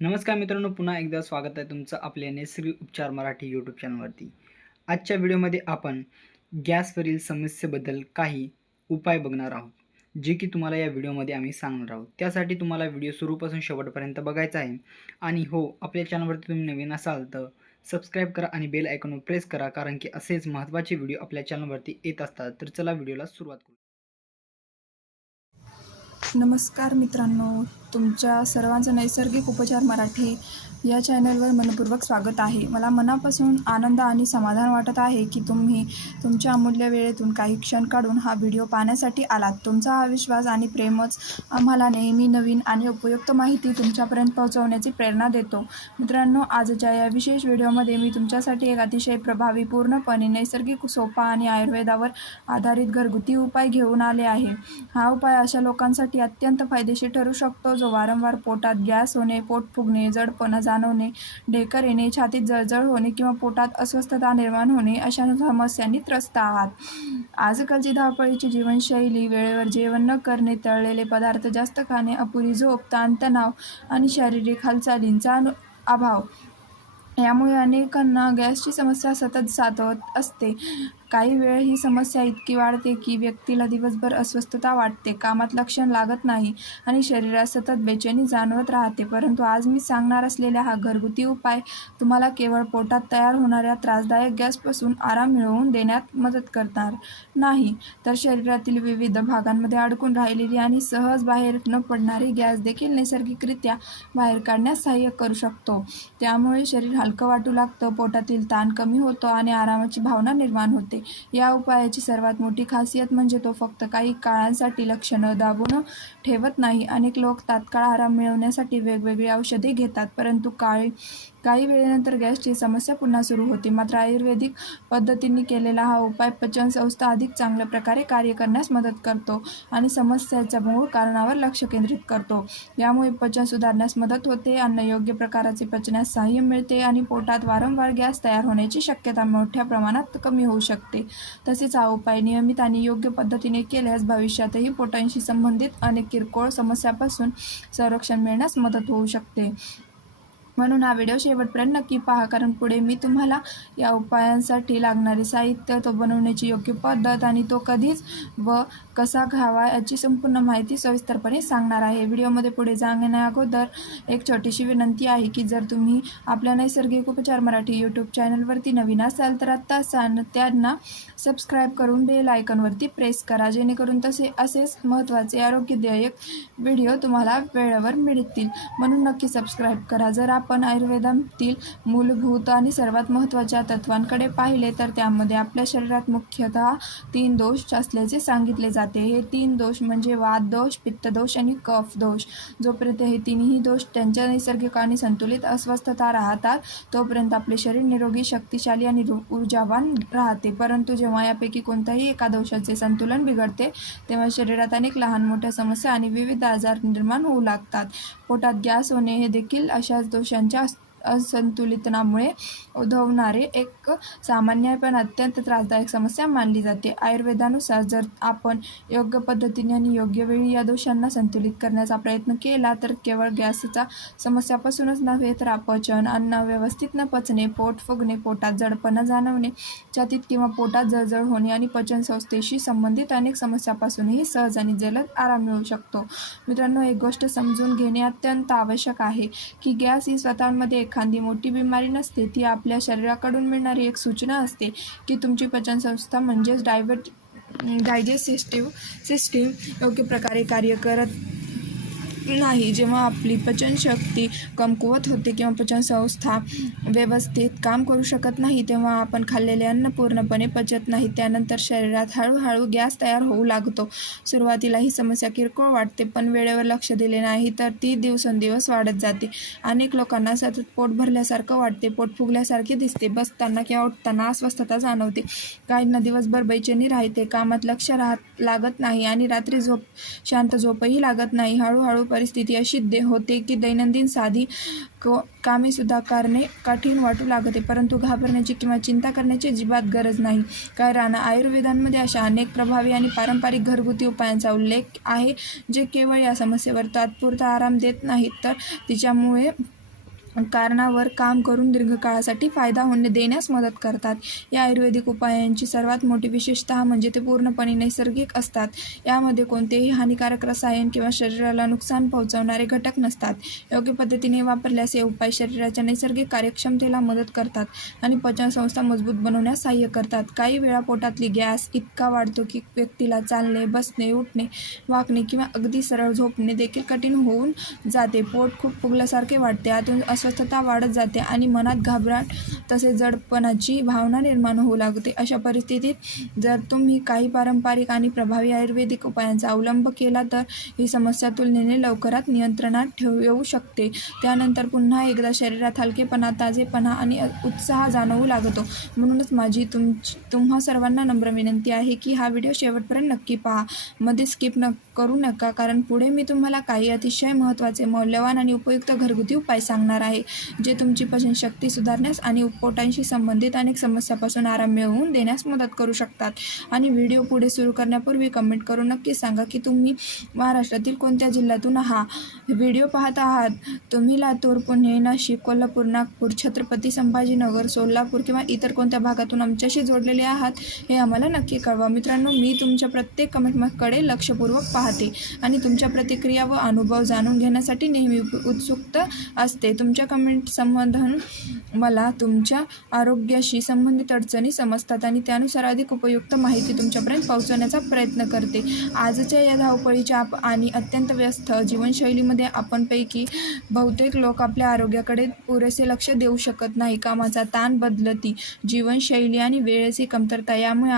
नमस्कार मित्रांनो, पुन्हा एकदा स्वागत आहे तुमचं आपल्या नैसर्गिक उपचार मराठी यूट्यूब चॅनलवरती. आजच्या व्हिडिओमध्ये आपण गॅसवरील समस्येबद्दल काही उपाय बघणार आहोत, जे की तुम्हाला या व्हिडिओमध्ये आम्ही सांगणार आहोत. त्यासाठी तुम्हाला व्हिडिओ सुरूपासून शेवटपर्यंत बघायचा आहे. आणि हो, आपल्या चॅनलवरती तुम्ही नवीन असाल तर सबस्क्राईब करा आणि बेल आयकॉनवर प्रेस करा, कारण की असेच महत्त्वाचे व्हिडिओ आपल्या चॅनलवरती येत असतात. तर चला व्हिडिओला सुरुवात करू. नमस्कार मित्रांनो, तुमच्या सर्वांचं नैसर्गिक उपचार मराठी या चॅनलवर मनपूर्वक स्वागत आहे. मला मनापासून आनंद आणि समाधान वाटत आहे की तुम्ही तुमच्या अमूल्य वेळेतून काही क्षण काढून हा व्हिडिओ पाहण्यासाठी आलात. तुमचा हा विश्वास आणि प्रेमच आम्हाला नेहमी नवीन आणि उपयुक्त माहिती तुमच्यापर्यंत पोहोचवण्याची प्रेरणा देतो. मित्रांनो, आजच्या या विशेष व्हिडिओमध्ये मी तुमच्यासाठी एक अतिशय प्रभावी, पूर्णपणे नैसर्गिक, सोपा आणि आयुर्वेदावर आधारित घरगुती उपाय घेऊन आले आहे. हा उपाय अशा लोकांसाठी अत्यंत फायदेशीर ठरू शकतो जो वारंवार पोटात गॅस होणे, पोट फुगणे, जडपणा जाणवणे, ढेकर येणे, छातीत जळजळ होणे किंवा पोटात अस्वस्थता निर्माण होणे अशा समस्यांनी त्रस्त आहात. आजकालची धावपळीची जीवनशैली, वेळेवर जेवण न करणे, तळलेले पदार्थ जास्त खाणे, अपुरी झोप, ताणतणाव आणि शारीरिक हालचालींचा अभाव यामुळे अनेकांना गॅसची समस्या सतत सातवत असते. काही वेळ ही समस्या इतकी वाढते की व्यक्तीला दिवसभर अस्वस्थता वाटते, कामात लक्ष लागत नाही आणि शरीरात सतत बेचैनी जाणवत राहते. परंतु आज मी सांगणार असलेला हा घरगुती उपाय तुम्हाला केवळ पोटात तयार होणाऱ्या त्रासदायक गॅसपासून आराम मिळवून देण्यात मदत करणार नाही, तर शरीरातील विविध भागांमध्ये अडकून राहिलेली आणि सहज बाहेर न पडणारी गॅस देखील नैसर्गिकरित्या बाहेर काढण्यास सहाय्य करू शकतो. त्यामुळे शरीर हलकं वाटू लागतं, पोटातील ताण कमी होतो आणि आरामाची भावना निर्माण होते. या उपायाची सर्वात मोठी खासियत म्हणजे तो फक्त काही काळासाठी लक्षणं दाबून ठेवत नाही. अनेक लोक तात्काळ आराम मिळवण्यासाठी वेगवेगळी औषधे घेतात, परंतु काही वेळेनंतर गॅसची समस्या पुन्हा सुरू होते. मात्र आयुर्वेदिक पद्धतींनी केलेला हा उपाय पचनसंस्था अधिक चांगल्या प्रकारे कार्य करण्यास मदत करतो आणि समस्येच्या मूळ कारणावर लक्ष केंद्रित करतो. यामुळे पचन सुधारण्यास मदत होते, अन्न योग्य प्रकाराचे पचण्यास सहाय्य मिळते आणि पोटात वारंवार गॅस तयार होण्याची शक्यता मोठ्या प्रमाणात कमी होऊ शकते. तसेच हा उपाय नियमित आणि योग्य पद्धतीने केल्यास भविष्यातही पोटाशी संबंधित अनेक किरकोळ समस्यांपासून संरक्षण मिळण्यास मदत होऊ शकते. म्हणून हा व्हिडिओ शेवटपर्यंत नक्की पहा, कारण पुढे मी तुम्हाला या उपायांसाठी लागणारे साहित्य, तो बनवण्याची योग्य पद्धत आणि तो कधीच व कसा घ्यावा याची संपूर्ण माहिती सविस्तरपणे सांगणार आहे. व्हिडिओमध्ये पुढे जाण्या अगोदर एक छोटीशी विनंती आहे की जर तुम्ही आपल्या नैसर्गिक उपचार मराठी यूट्यूब चॅनलवरती नवीन असाल तर आत्ता त्यांना सबस्क्राईब करून बेल आयकॉनवरती प्रेस करा, जेणेकरून असेच महत्त्वाचे आरोग्यदायक व्हिडिओ तुम्हाला वेळेवर मिळतील. म्हणून नक्की सबस्क्राईब करा. जर आपण आयुर्वेदातील मूलभूत आणि सर्वात महत्त्वाच्या तत्वांकडे पाहिले तर त्यामध्ये आपल्या शरीरात मुख्यतः 3 दोष असल्याचे सांगितले जाते. हे 3 दोष म्हणजे वात दोष, पित्त दोष आणि कफ दोष. जोपर्यंत हे तिन्ही दोष त्यांच्या नैसर्गिक आणि संतुलित अस्वस्थता राहतात तोपर्यंत आपले शरीर निरोगी, शक्तिशाली आणि ऊर्जावान राहते. परंतु जेव्हा यापैकी कोणत्याही एका दोषाचे संतुलन बिघडते तेव्हा शरीरात अनेक लहान मोठ्या समस्या आणि विविध आजार निर्माण होऊ लागतात. पोटात गॅस होणे हे देखील अशाच दोषांच्या असंतुलितनामुळे उद्भवणारे एक सामान्य पण अत्यंत त्रासदायक समस्या मानली जाते. आयुर्वेदानुसार जर आपण योग्य पद्धतीने आणि योग्य वेळी या दोषांना संतुलित करण्याचा प्रयत्न केला तर केवळ गॅसच्या समस्यापासूनच नव्हे तर अपचन, अन्न व्यवस्थित न पचणे, पोट फुगणे, पोटात जडपणा जाणवणे, छातीत किंवा पोटात जळजळ होणे आणि पचनसंस्थेशी संबंधित अनेक समस्यापासूनही सहज आणि जलद आराम मिळू शकतो. मित्रांनो, एक गोष्ट समजून घेणे अत्यंत आवश्यक आहे की गॅस ही स्वतःमध्ये एखादी मोठी बिमारी नसते, ती आपल्या शरीराकडून मिळणारी एक सूचना असते की तुमची पचनसंस्था म्हणजेच डायजेस्टिव्ह सिस्टीम योग्य प्रकारे कार्य करत नाही. जेव्हा आपली पचनशक्ती कमकुवत होते किंवा पचनसंस्था व्यवस्थित काम करू शकत नाही तेव्हा आपण खाल्लेले अन्न पूर्णपणे पचत नाही. त्यानंतर शरीरात हळूहळू गॅस तयार होऊ लागतो. सुरुवातीला ही समस्या किरकोळ वाटते, पण वेळेवर लक्ष दिले नाही तर ती दिवसेंदिवस वाढत जाते. अनेक लोकांना सतत पोट भरल्यासारखं वाटते, पोट फुगल्यासारखे दिसते, बसताना किंवा उठताना अस्वस्थता जाणवते, काहींना दिवसभर बेचैनी राहते, कामात लक्ष लागत नाही आणि रात्री शांत झोपही लागत नाही. हळूहळू परिस्थिती अशी होते की दैनंदिन साधी कामे सुद्धा करणे कठीण वाटू लागते. परंतु घाबरण्याची किंवा चिंता करण्याची अजिबात गरज नाही, कारण आयुर्वेदामध्ये अशा अनेक प्रभावी आणि पारंपरिक घरगुती उपायांचा उल्लेख आहे जे केवळ या समस्येवर तात्पुरता आराम देत नाहीत तर तिच्यामुळे कारणावर काम करून दीर्घकाळासाठी फायदा देण्यास मदत करतात. या आयुर्वेदिक उपायांची सर्वात मोठी विशेषतः म्हणजे ते पूर्णपणे नैसर्गिक असतात. यामध्ये कोणतेही हानिकारक रसायन किंवा शरीराला नुकसान पोहोचवणारे घटक नसतात. योग्य पद्धतीने वापरल्यास हे उपाय शरीराच्या नैसर्गिक कार्यक्षमतेला मदत करतात आणि पचनसंस्था मजबूत बनवण्यास सहाय्य करतात. काही वेळा पोटातली गॅस इतका वाढतो की व्यक्तीला चालणे, बसणे, उठणे, वाकणे किंवा अगदी सरळ झोपणे देखील कठीण होऊन जाते. पोट खूप फुगल्यासारखे वाटते, आतून अस्वस्थता वाढत जाते आणि मनात घाबरट तसेच जडपणाची भावना निर्माण होऊ लागते. अशा परिस्थितीत जर तुम्ही काही पारंपरिक आणि प्रभावी आयुर्वेदिक उपायांचा अवलंब केला तर ही समस्या तुलनेने लवकरात नियंत्रणात येऊ शकते. त्यानंतर पुन्हा एकदा शरीरात हलकेपणा, ताजेपणा आणि उत्साह जाणवू लागतो. म्हणूनच माझी तुम्हा सर्वांना नम्र विनंती आहे की हा व्हिडिओ शेवटपर्यंत नक्की पहा. मध्ये स्किप करू नका, कारण पुढे मी तुम्हाला काही अतिशय महत्त्वाचे, मौल्यवान आणि उपयुक्त घरगुती उपाय सांगणार आहे जे तुमची पचनशक्ती सुधारण्यास आणि पोटाशी संबंधित अनेक समस्यापासून आराम मिळवून देण्यास मदत करू शकतात. आणि व्हिडिओ पुढे सुरू करण्यापूर्वी कमेंट करून नक्की सांगा की तुम्ही महाराष्ट्रातील कोणत्या जिल्ह्यातून हा व्हिडिओ पाहत आहात. तुम्ही लातूर, पुणे, नाशिक, कोल्हापूर, नागपूर, छत्रपती संभाजीनगर, सोलापूर किंवा इतर कोणत्या भागातून आमच्याशी जोडलेले आहात हे आम्हाला नक्की कळवा. मित्रांनो, मी तुमच्या प्रत्येक कमेंटकडे लक्षपूर्वक पाहते आणि तुमच्या प्रतिक्रिया व अनुभव जाणून घेण्यासाठी नेहमी उत्सुक असते. तुमच्या कमेंट समाधान मला तुमच्या आरोग्याशी संबंधित अडचणी समजतात आणि त्यानुसार अधिक उपयुक्त माहिती तुमच्यापर्यंत पोहोचवण्याचा प्रयत्न करते. आजच्या या धावपळीच्या आणि अत्यंत व्यस्त जीवनशैलीमध्ये आपणपैकी बहुतेक लोक आपल्या आरोग्याकडे पुरेसे लक्ष देऊ शकत नाही. कामाचा ताण, बदलती जीवनशैली आणि वेळेची कमतरता यामुळे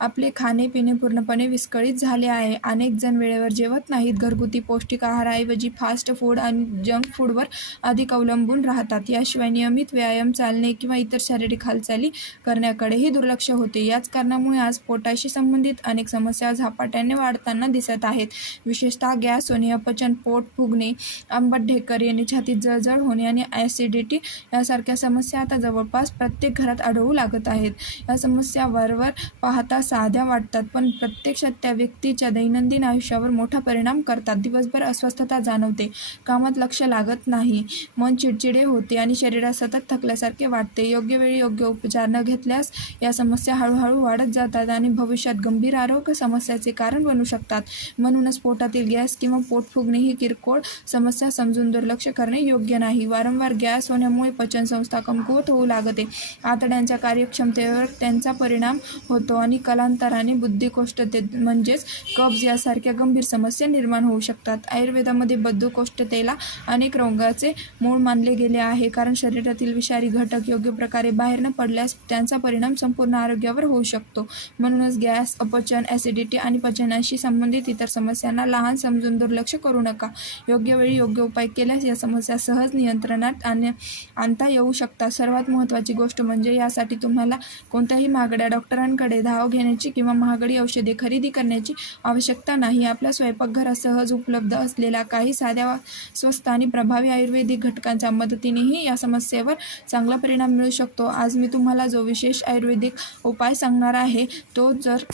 आपले खाणे-पिणे पूर्णपणे विस्कळीत झाले आहे. अनेक जण वेळेवर जेवत नाहीत, घरगुती पौष्टिक आहाराऐवजी फास्ट फूड आणि जंक फूडवर अधिक अवलंबून राहतात. याशिवाय नियमित व्यायाम, चालणे किंवा इतर शारीरिक हालचाली करण्याकडेही दुर्लक्ष होते. याच कारणामुळे आज पोटाशी संबंधित अनेक समस्या झपाट्याने वाढताना दिसत आहेत. विशेषतः गॅस होणे, अपचन, पोट फुगणे, आंबट ढेकर येणे, छातीत जळजळ होणे आणि ॲसिडिटी यासारख्या समस्या आता जवळपास प्रत्येक घरात आढळू लागत आहेत. या समस्या वरवर पाहता साध्या वाटतात, पण प्रत्यक्षात त्या व्यक्तीच्या दैनंदिन आयुष्यावर मोठा परिणाम करतात. दिवसभर अस्वस्थता जाणवते, कामात लक्ष लागत नाही, मन चिडचिडे होते आणि शरीरात सतत थकल्यासारखे वाटते. योग्य वेळी योग्य उपचार न घेतल्यास या समस्या हळूहळू वाढत जातात आणि भविष्यात गंभीर आरोग्य समस्याचे कारण बनू शकतात. म्हणूनच पोटातील गॅस किंवा पोट फुगणे ही किरकोळ समस्या समजून दुर्लक्ष करणे योग्य नाही. वारंवार गॅस होण्यामुळे पचनसंस्था कमकुवत होऊ लागते, आतड्यांच्या कार्यक्षमतेवर त्यांचा परिणाम होतो आणि कालांतराने बद्धकोष्ठते म्हणजेच कब्ज यासारख्या गंभीर समस्या निर्माण होऊ शकतात. आयुर्वेदामध्ये बद्धकोष्ठतेला अनेक रोगाचे मूळ मानले गेले आहे, कारण शरीरातील विषारी घटक योग्य प्रकारे बाहेर न पडल्यास त्यांचा परिणाम संपूर्ण आरोग्यावर होऊ शकतो. म्हणूनच गॅस, अपचन, ॲसिडिटी आणि पचनाशी संबंधित इतर समस्यांना लहान समजून दुर्लक्ष करू नका. योग्य वेळी योग्य उपाय केल्यास या समस्या सहज नियंत्रणात आणता येऊ शकतात. सर्वात महत्त्वाची गोष्ट म्हणजे यासाठी तुम्हाला कोणत्याही महागड्या डॉक्टरांकडे धाव घेण्याची किंवा महागडी औषधे खरेदी करण्याची आवश्यकता नाही. आपल्या स्वयंपाकघरात सहज उपलब्ध असलेल्या काही साध्या, स्वस्त आणि प्रभावी आयुर्वेदिक घटकांच्या मदतीनेही या समस्येवर चांगला परिणाम मिळू शकतो. आज मी तुम्हाला जो विशेष आयुर्वेदिक उपाय सांगणार आहे तो जर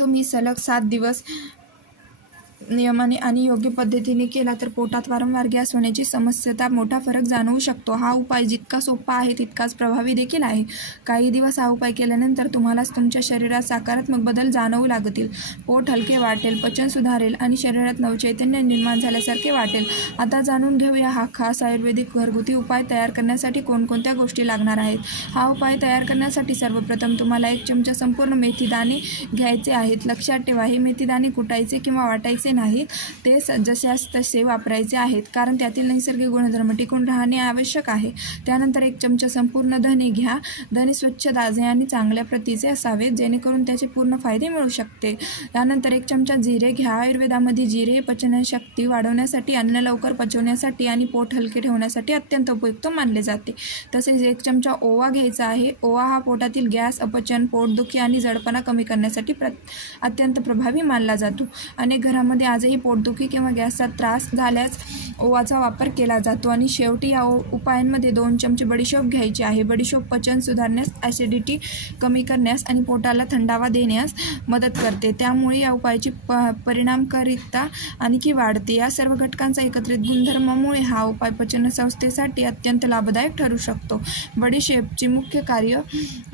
तुम्ही सलग 7 दिवस नियमाने आणि योग्य पद्धतीने केला तर पोटात वारंवार गॅस होण्याची समस्येचा मोठा फरक जाणवू शकतो. हा उपाय जितका सोपा आहे तितकाच प्रभावी देखील आहे. काही दिवस हा उपाय केल्यानंतर तुम्हालाच तुमच्या शरीरात सकारात्मक बदल जाणवू लागतील. पोट हलके वाटेल, पचन सुधारेल आणि शरीरात नवचैतन्य निर्माण झाल्यासारखे वाटेल. आता जाणून घेऊया हा खास आयुर्वेदिक घरगुती उपाय तयार करण्यासाठी कोणकोणत्या गोष्टी लागणार आहेत. हा उपाय तयार करण्यासाठी सर्वप्रथम तुम्हाला 1 चमचा संपूर्ण मेथीदाणे घ्यायचे आहेत. लक्षात ठेवा, हे मेथीदाणे कुटायचे किंवा वाटायचे नाही, ते जशास तसे वापरायचे आहेत, कारण त्यातील नैसर्गिक गुणधर्म टिकून राहणे आवश्यक आहे. त्यानंतर 1 चमचा संपूर्ण धने घ्या. धने स्वच्छ, ताजे आणि चांगल्या प्रतीचे असावेत, जेणेकरून त्याचे पूर्ण फायदे मिळू शकते. त्यानंतर 1 चमचा जिरे घ्या. आयुर्वेदामध्ये जिरे पचनशक्ती वाढवण्यासाठी, अन्न लवकर पचवण्यासाठी आणि पोट हलके ठेवण्यासाठी अत्यंत उपयुक्त मानले जाते. तसेच 1 चमचा ओवा घ्यायचा आहे. ओवा हा पोटातील गॅस, अपचन, पोटदुखी आणि जडपणा कमी करण्यासाठी अत्यंत प्रभावी मानला जातो. अनेक घरामध्ये आजही पोटदुखी किंवा गॅसचा त्रास झाल्यास ओवाचा वापर केला जातो. आणि शेवटी या उपायांमध्ये 2 चमचे बडीशोप घ्यायची आहे. बडीशोप पचन सुधारण्यास, ॲसिडिटी कमी करण्यास आणि पोटाला थंडावा देण्यास मदत करते. त्यामुळे या उपायाची परिणामकारिता आणखी वाढते. या सर्व घटकांचा एकत्रित गुणधर्मामुळे हा उपाय पचनसंस्थेसाठी अत्यंत लाभदायक ठरू शकतो. बडीशेपचे मुख्य कार्य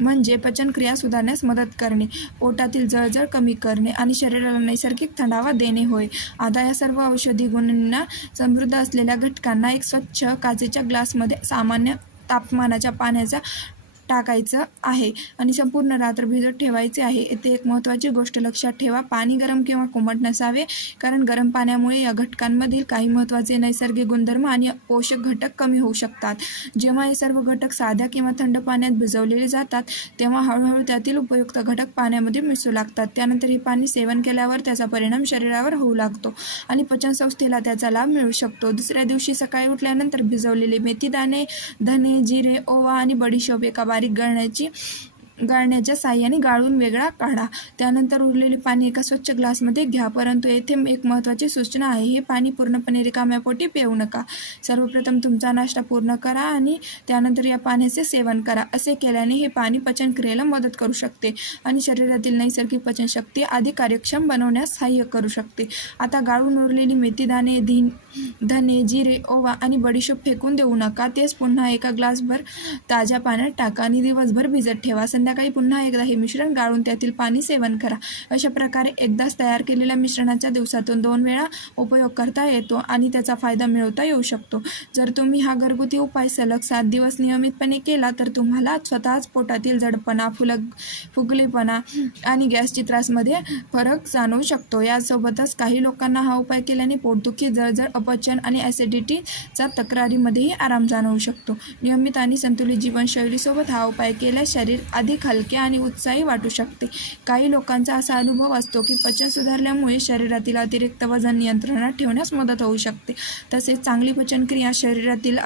म्हणजे पचनक्रिया सुधारण्यास मदत करणे, पोटातील जळजळ कमी करणे आणि शरीराला नैसर्गिक थंडावा देणे होय. आता या सर्व औषधी गुणांना समृद्ध असलेल्या घटकांना एक स्वच्छ काचेच्या ग्लासमध्ये सामान्य तापमानाच्या पाण्याचा टाकायचं आहे आणि संपूर्ण रात्र भिजत ठेवायचे आहे. येथे एक महत्त्वाची गोष्ट लक्षात ठेवा, पाणी गरम किंवा कोमट नसावे, कारण गरम पाण्यामुळे या घटकांमधील काही महत्त्वाचे नैसर्गिक गुणधर्म आणि पोषक घटक कमी होऊ शकतात. जेव्हा हे सर्व घटक साध्या किंवा थंड पाण्यात भिजवलेले जातात तेव्हा हळूहळू त्यातील उपयुक्त घटक पाण्यामध्ये मिसळू लागतात. त्यानंतर हे पाणी सेवन केल्यावर त्याचा परिणाम शरीरावर होऊ लागतो आणि पचनसंस्थेला त्याचा लाभ मिळू शकतो. दुसऱ्या दिवशी सकाळी उठल्यानंतर भिजवलेले मेथीदाणे, धने, जिरे, ओवा आणि बडीशोप एका बारीक गाळण्याच्या साहाय्याने गाळून वेगळा काढा. त्यानंतर उरलेले पाणी एका स्वच्छ ग्लासमध्ये घ्या. परंतु येथे एक महत्त्वाची सूचना आहे, हे पाणी पूर्णपणे रिकाम्या पोटी पिऊ नका. सर्वप्रथम तुमचा नाश्ता पूर्ण करा आणि त्यानंतर या पाण्याचे सेवन करा. असे केल्याने हे पाणी पचनक्रियेला मदत करू शकते आणि शरीरातील नैसर्गिक पचनशक्ती अधिक कार्यक्षम बनवण्यास सहाय्य करू शकते. आता गाळून उरलेली मेथीदाणे, धने, जिरे, ओवा आणि बडीशोप फेकून देऊ नका. तेच पुन्हा एका ग्लासभर ताज्या पाण्यात टाका आणि दिवसभर भिजत ठेवा. संध्याकाळी पुन्हा एकदा हे मिश्रण गाळून त्यातील पाणी सेवन करा. अशा प्रकारे एकदाच तयार केलेल्या मिश्रणाचा दिवसातून 2 वेळा उपयोग करता येतो आणि त्याचा फायदा मिळवता येऊ शकतो. जर तुम्ही हा घरगुती उपाय सलग 7 दिवस नियमितपणे केला तर तुम्हाला स्वतःच पोटातील जडपणा, फुगलेपणा आणि गॅसची त्रासमध्ये फरक जाणवू शकतो. यासोबतच काही लोकांना हा उपाय केल्याने पोटदुखी, जळजळ, अपचन आणि ॲसिडिटीचा तक्रारीमध्येही आराम जाणवू शकतो. नियमित आणि संतुलित जीवनशैलीसोबत हा उपाय केल्यास शरीर अधिक हलके आणि उत्साही वाटू शकते. काही लोकांचा असा अनुभव असतो की पचन सुधारल्यामुळे शरीरातील अतिरिक्त वजन नियंत्रणात ठेवण्यास मदत होऊ शकते. तसेच चांगली पचनक्रिया शरीरातील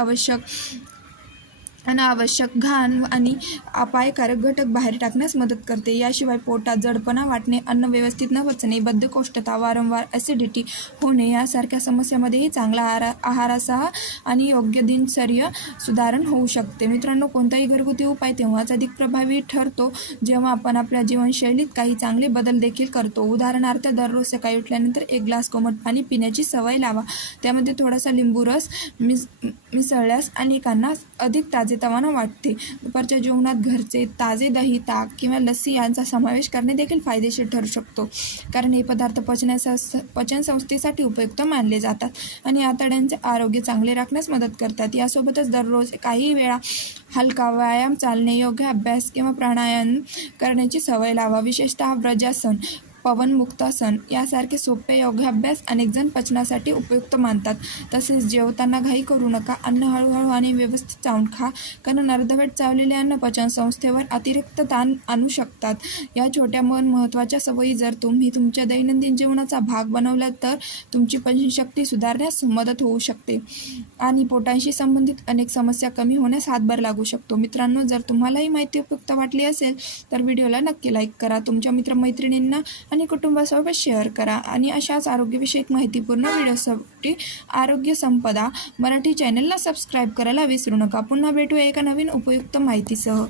अनावश्यक घाण आणि अपायकारक घटक बाहेर टाकण्यास मदत करते. याशिवाय पोटात जडपणा वाटणे, अन्न व्यवस्थित न पचणे, बद्धकोष्ठता, वारंवार ॲसिडिटी होणे यासारख्या समस्यांमध्येही चांगला आहारासह आणि योग्य दिनचर्या सुधारण होऊ शकते. मित्रांनो, कोणताही घरगुती उपाय तेव्हाच अधिक प्रभावी ठरतो जेव्हा आपण आपल्या जीवनशैलीत काही चांगले बदल देखील करतो. उदाहरणार्थ, दररोज सकाळी उठल्यानंतर 1 ग्लास कोमट पाणी पिण्याची सवय लावा. त्यामध्ये थोडासा लिंबू रस मिसळल्यास अनेकांना अधिक ताजेतवाना वाटते. दुपारच्या जेवणात घरचे ताजे दही, ताक किंवा लस्सी यांचा समावेश करणे देखील फायदेशीर ठरू शकतो, कारण हे पदार्थ पचनसंस्थेसाठी उपयुक्त मानले जातात आणि आतड्यांचे आरोग्य चांगले राखण्यास मदत करतात. यासोबतच दररोज काही वेळा हलका व्यायाम, चालणे, योग्य अभ्यास किंवा प्राणायाम करण्याची सवय लावा. विशेषतः वज्रासन, पवनमुक्तासन यासारखे सोपे योगाभ्यास अनेकजण पचनासाठी उपयुक्त मानतात. तसेच जेवताना घाई करू नका. अन्न हळूहळू आणि व्यवस्थित चावून खा, कारण अर्धवट चावलेले अन्न पचनसंस्थेवर अतिरिक्त ताण आणू शकतात. या छोट्या महत्त्वाच्या सवयी जर तुम्ही तुमच्या दैनंदिन जीवनाचा भाग बनवला तर तुमची पचनशक्ती सुधारण्यास मदत होऊ शकते आणि पोटाशी संबंधित अनेक समस्या कमी होण्यास हातभार लागू शकतो. मित्रांनो, जर तुम्हाला ही माहिती उपयुक्त वाटली असेल तर व्हिडिओला नक्की लाईक करा, तुमच्या मित्रमैत्रिणींना आणि कुटुंबासोबत शेअर करा आणि अशाच आरोग्यविषयक माहितीपूर्ण व्हिडिओसाठी आरोग्य संपदा मराठी चॅनलला सबस्क्राईब करायला विसरू नका. पुन्हा भेटूया एका नवीन उपयुक्त माहितीसह.